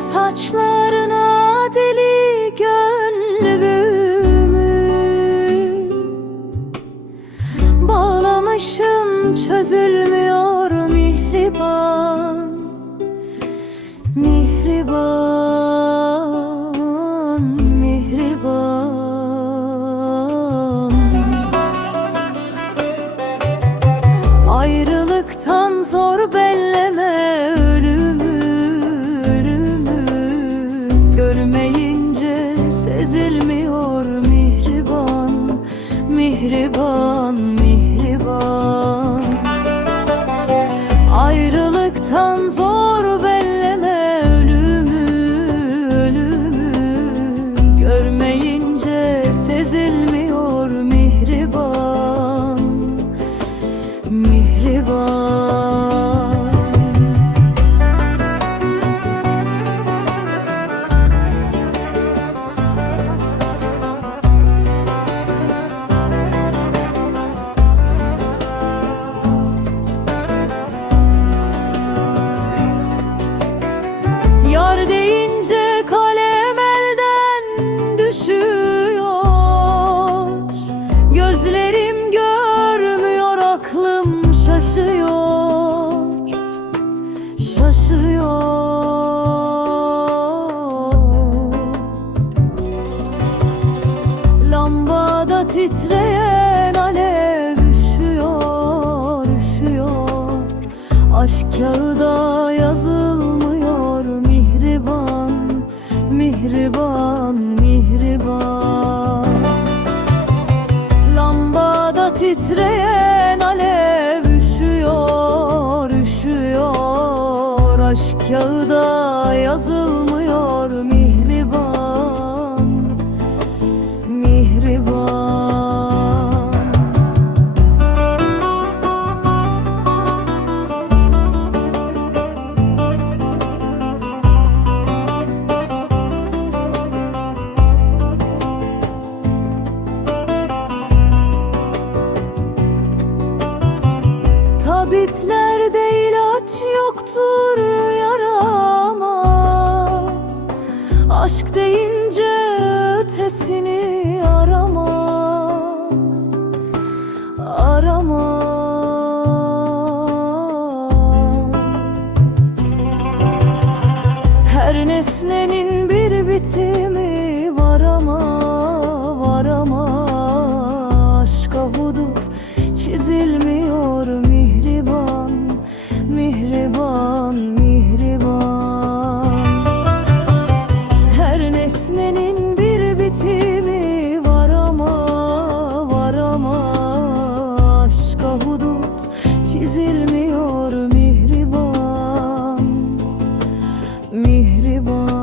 saçlarına deli gönlümü. Bağlamışım çözülmüyor mihriban mihriban, şaşıyor Şaşıyor. Lambada titreyen alev üşüyor, üşüyor. Aşk kağıda yazılmıyor mihriban, mihriban, üşüyor Aşk kağıda nesnenin bir bitimi Oh.